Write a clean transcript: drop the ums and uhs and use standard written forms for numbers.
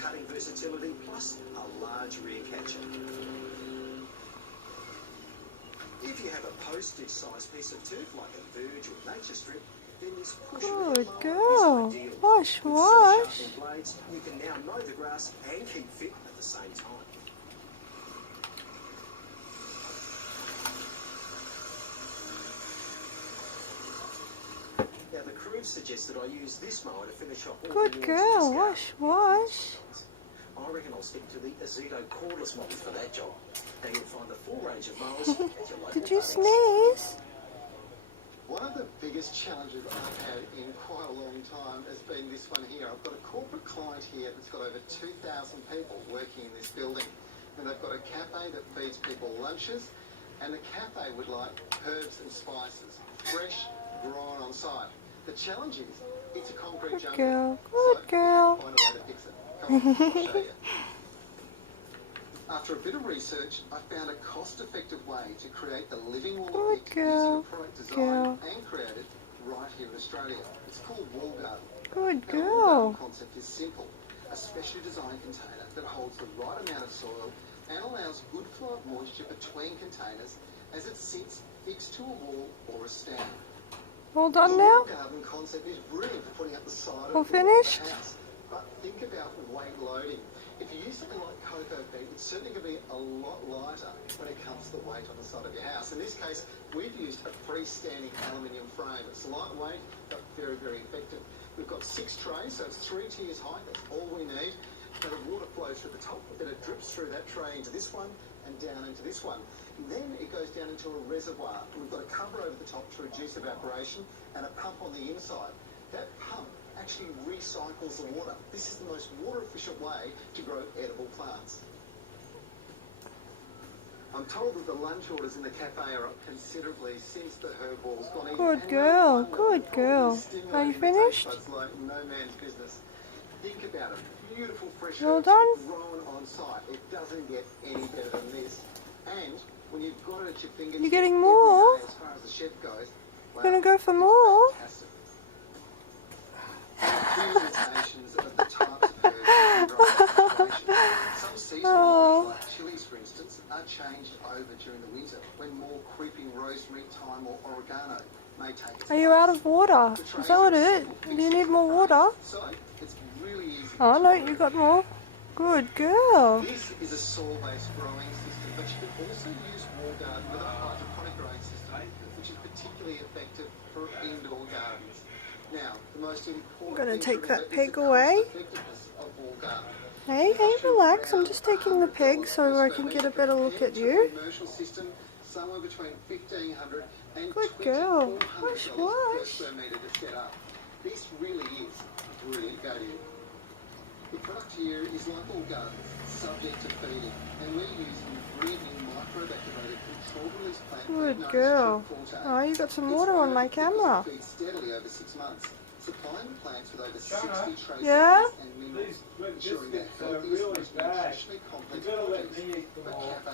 cutting versatility plus a large rear catcher. If you have a postage-sized piece of turf like a verge or nature strip, then this push Good mower girl. is ideal. Wash, With wash. self-sharpening blades, you can now mow the grass and keep fit at the same time. Now the crew have suggested I use this mower to finish off all Good the girl. Wash, wash. I reckon I'll stick to the Azito cordless model for that job. And you'll find the full range of mowers at your local Did you Bunnings. sneeze? One of the biggest challenges I've had in quite a long time has been this one here. I've got a corporate client here that's got over 2,000 people working in this building. And they've got a cafe that feeds people lunches, and the cafe would like herbs and spices, fresh, grown on site. The challenge is, it's a concrete jungle. Girl. Good girl. Find a way to fix it. Come on, I'll show you. After a bit of research, I found a cost-effective way to create the living wall Good effect girl. using a product designed and created right here in Australia. It's called Wall Garden. Good Now, the Wall Garden girl. concept is simple. A specially designed container that holds the right amount of soil and allows good flow of moisture between containers as it sits fixed to a wall or a stand. All done The now? Wall Garden concept is brilliant for putting up the side All of the wall of finished? the house. But think about weight loading. If you use something like cocoa bead, it's certainly going to be a lot lighter when it comes to the weight on the side of your house. In this case, we've used a freestanding aluminium frame. It's lightweight, but very, very effective. We've got 6 trays, so it's 3 tiers high. That's all we need. Now the water flows through the top, then it drips through that tray into this one and down into this one. And then it goes down into a reservoir. We've got a cover over the top to reduce evaporation and a pump on the inside. That pump actually recycles the water. This is the most water efficient way to grow edible plants. I'm told that the lunch orders in the cafe are up considerably since the herb wall's gone in. Good And girl. no wonder Good they're probably girl. stimulating Are you the finished? taste buds like no man's business. Think about it. Beautiful fresh All herbs done? grown on site. It doesn't get any better than this. And when you've got it at your fingertips, You getting every more? day, as far as the chef goes, wow, Gonna go for it's more? fantastic. Permutations of the types of herbs in the right situation. Some seasonal Oh. herbs, like chilies for instance, are changed over during the winter when more creeping rosemary, thyme or oregano may take its Are you out of water? The Is that what trays are it simple is? Do you fixings need more for water? So it's really easy. Oh to no, grow. you got more. Good girl. This is a soil-based growing system, but you can also use wall garden with a hydroponic growing system, which is particularly effective for indoor gardens. Now, the most important Gonna thing to take that remember is peg the away. cost-effectiveness of wall garden. Hey, hey, relax. I'm just taking the peg so I can get a better look at you. Commercial system, somewhere between $1,500 and Good girl. $2,400 Wash, per wash. square metre to set up. This really is brilliant value. The product here is like all gardens, subject to feeding, and we're using breathing microbe-activated controlled release plant Good known as girl. Forte. Oh, you got some It's water on my perfect because camera. it feeds steadily over 6 months, supplying the plants with over 60 trace Yeah? elements and minerals, ensuring the healthiest, most nutritionally complex You better let produce me eat them for all. cafe